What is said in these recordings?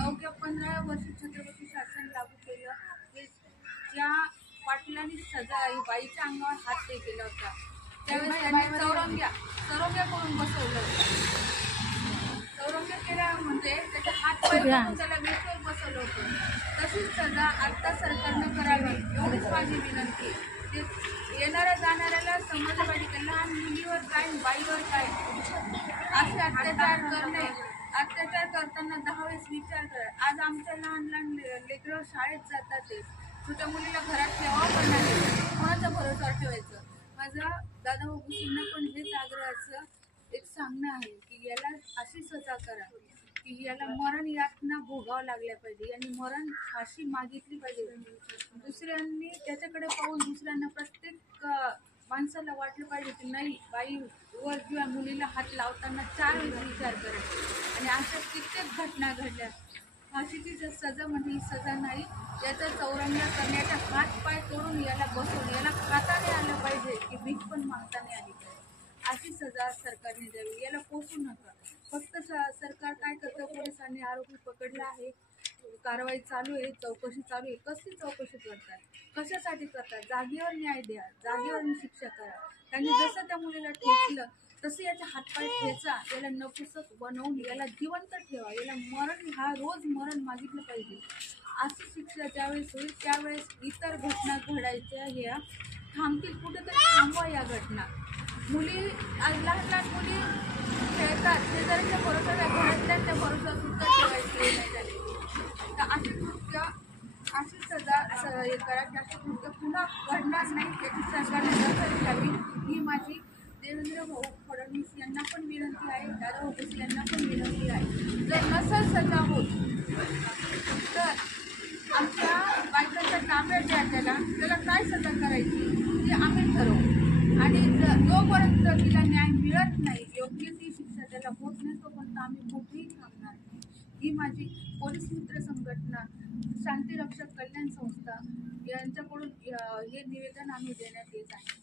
अवघ्या 15 वर्ष छत्रपती शासन लागू केलं की ज्या पाटलांनी सजा बाईच्या अंगावर हात ते केला होता त्यावेळेस त्यांनी चौरंग्या करून बसवलं होतं। चौरंग्या केल्या म्हणजे त्याचे हात पाय करून त्याला वेळेवर बसवलं होतं। तशीच सजा आता सरकारनं करावी एवढीच माझी विनंती। येणाऱ्या जाणाऱ्याला समजलं पाहिजे की लहान मुलीवर काय बाईवर काय असे अत्याचार करताना 10 वेळेस विचार करा। आज आमच्या लहान लहान लेकरं शाळेत जातात ते छोट्या मुलीला घरात ठेवावं पण नाही, कोणाचा भरोसा ठेवायचं। माझा दादा भाऊजींना पण हेच आग्रहाचं एक सांगणं आहे की याला अशी सजा करा की याला मरण यातना भोगावं लागल्या पाहिजे, यांनी मरण फाशी मागितली पाहिजे। दुसऱ्यांनी त्याच्याकडे पाहून दुसऱ्यांना प्रत्येक माणसाला वाटलं पाहिजे की नाही बाईवर किंवा मुलीला हात लावताना 4 वेळेस विचार करा। आणि अशा कित्येक घटना घडल्या। फाशीची सजा म्हणजे ही सजा नाही, याचा चौरंगा करण्याचा हात पाय तोडून याला बसवून याला खाता नाही आलं पाहिजे की भीक पण मागता नाही आली पाहिजे। अशी सजा सरकारने द्यावी, याला पोसू नका। फक्त सरकार काय करतं, पोलिसांनी आरोपी पकडला आहे, कारवाई चालू आहे, चौकशी चालू आहे। कसली चौकशी करतात, कशासाठी करतात? जागेवर न्याय द्या, जागेवर शिक्षा करा। त्यांनी जसं त्या मुलीला ठेचलं तसं याचे हातपाय ठेचा, याला नपुसक बनवून याला जिवंत ठेवा, याला मरण रोज मरण मागितलं पाहिजे। अशी शिक्षा ज्यावेळेस होईल त्यावेळेस इतर घटना घडायच्या ह्या थांबतील, कुठेतरी थांबवा या घटना। मुली आज लहान लहान मुली खेळतात, शेजाऱ्यांच्या भरोसा घरातल्यांच्या भरोसा सुद्धा ठेवायची नाही झाली। तर अशी सजा हे करा की अशी कृत्य पुन्हा घडणार नाही याची सरकारने दखल घ्यावी, ही माझी देवेंद्र भाऊ फडणवीस यांना पण विनंती आहे, दादा भाऊ यांना पण विनंती आहे। जर नसेल सजा होत तर आमच्या बायकांच्या ताब्यात द्या, त्याला काय सजा करायची ते आम्ही ठरवू। आणि जोपर्यंत तिला न्याय मिळत नाही, योग्य ती शिक्षा त्याला होत नाही, तोपर्यंत आम्ही कुठेही थांबणार नाही। ही माझी पोलीस मित्र संघटना, शांतीरक्षक कल्याण संस्था यांच्याकडून हे निवेदन आम्ही देण्यात येत आहे।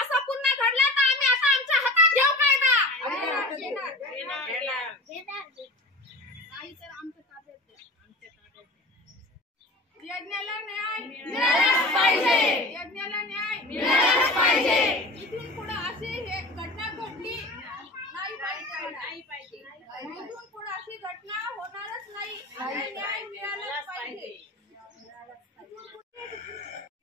असा पुन्हा घडला तर आम्ही आता आमच्या हातात घेऊ कायदा। यज्ञाला न्याय मिळालाच पाहिजे, यज्ञाला न्याय मिळालाच पाहिजे। इथून पुढे अशी हे घटना घडली नाही पाहिजे, इथून पुढे अशी घटना होणारच नाही, न्याय मिळालाच पाहिजे।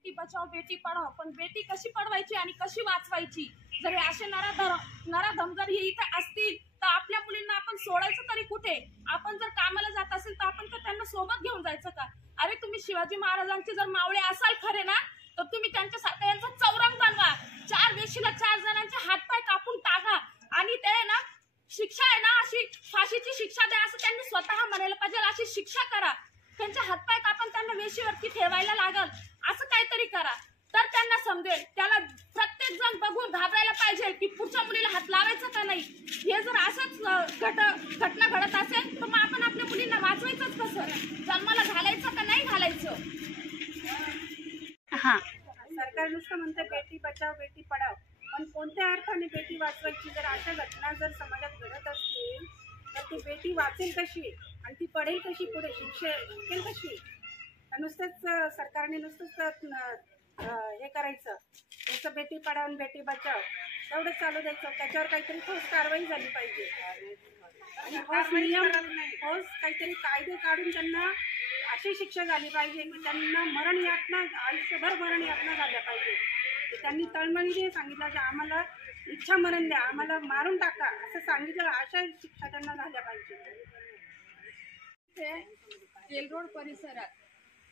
बेटी बचाव बेटी पढाव, पण बेटी कशी पडवायची आणि कशी वाचवायची? जर असे नराधम जर हे इथे असतील तर आपल्या मुलींना आपण सोडायचं तरी कुठे? आपण जर कामाला जात असेल तर आपण तर त्यांना सोबत घेऊन जायचं का? अरे तुम्ही शिवाजी महाराजांचे जर मावळे असाल खरे ना, तर तुम्ही त्यांच्यासारखं यांचा चौरंग बनवा, 4 वेशीला 4 जणांचे हातपाय कापून टाका आणि ते ना शिक्षा आहे ना अशी फाशीची शिक्षा द्या असं त्यांनी स्वतः म्हणायला पाहिजे। अशी शिक्षा करा, त्यांचे हातपाय कापून त्यांना वेशीवरती ठेवायला लागल असं काहीतरी करा, तर त्यांना समजेल। त्याला प्रत्येक जण बघून घाबरायला पाहिजे की पुढच्या मुलीला हात लावायचं का नाही। हे जर असंच घटना घडत असेल तर मग आपण आपल्या मुलींना वाचवायचंच कसं, जन्माला घालायचं का नाही घालायचं? सरकार नुसतं म्हणते बेटी बचाव बेटी पढाव, पण कोणत्या अर्थाने बेटी वाचवायची? जर अशा घटना जर समाजात घडत असतील तर ती बेटी वाचेल कशी आणि ती पडेल कशी, पुढे शिकेल कशी? नुसतंच सरकारने हे करायचं, जसं बेटी पढाव आणि बेटी बचाव एवढंच चालू द्यायचं, त्याच्यावर काहीतरी ठोस कारवाई झाली पाहिजे आणि ठोस काहीतरी कायदे काढून त्यांना अशी शिक्षा झाली पाहिजे की त्यांना मरण यातना, आयुष्यभर मरण यातना झाल्या पाहिजे। की त्यांनी तळमळीने सांगितलं की आम्हाला इच्छा मरण द्या, आम्हाला मारून टाका असं सांगितलं, अशा शिक्षा त्यांना झाल्या पाहिजे। जेल रोड परिसरात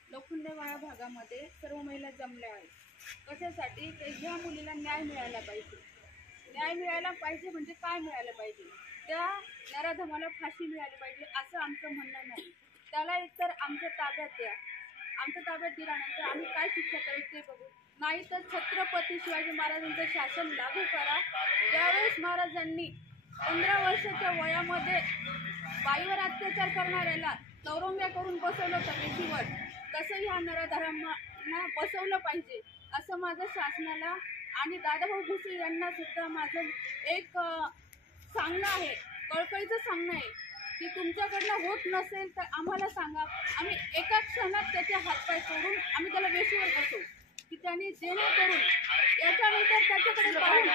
लोखंडेवाडा भागामध्ये सर्व महिला जमल्या आहेत। कशासाठी? की ह्या मुलीला न्याय मिळायला पाहिजे। न्याय मिळायला पाहिजे म्हणजे काय मिळालं पाहिजे? त्या नराधमाला फाशी मिळाली पाहिजे असं आमचं म्हणणं नाही। त्याला एकतर आमच्या ताब्यात द्या, आमच्या ताब्यात दिल्यानंतर आम्ही काय शिक्षा करायचं ते बघू, नाही तर छत्रपती शिवाजी महाराजांचं शासन लागू करा। त्यावेळेस महाराजांनी 15 वर्षाच्या वयामध्ये बाईवर अत्याचार करणाऱ्याला चौरंग्या करून बसवलं होतं वेशीवर, तसं ह्या नराधमांना बसवलं पाहिजे असं माझं शासनाला आणि दादाभाऊ भुसे यांना सुद्धा माझं एक सांगणं आहे, कळकळीचं सांगणं आहे की तुमच्याकडनं होत नसेल तर आम्हाला सांगा, आम्ही एका क्षणात त्याचे हातपाय तोडून आम्ही त्याला वेशीवर बसवू, की त्यांनी जेणेकरून याच्यानंतर त्याच्याकडे पाहून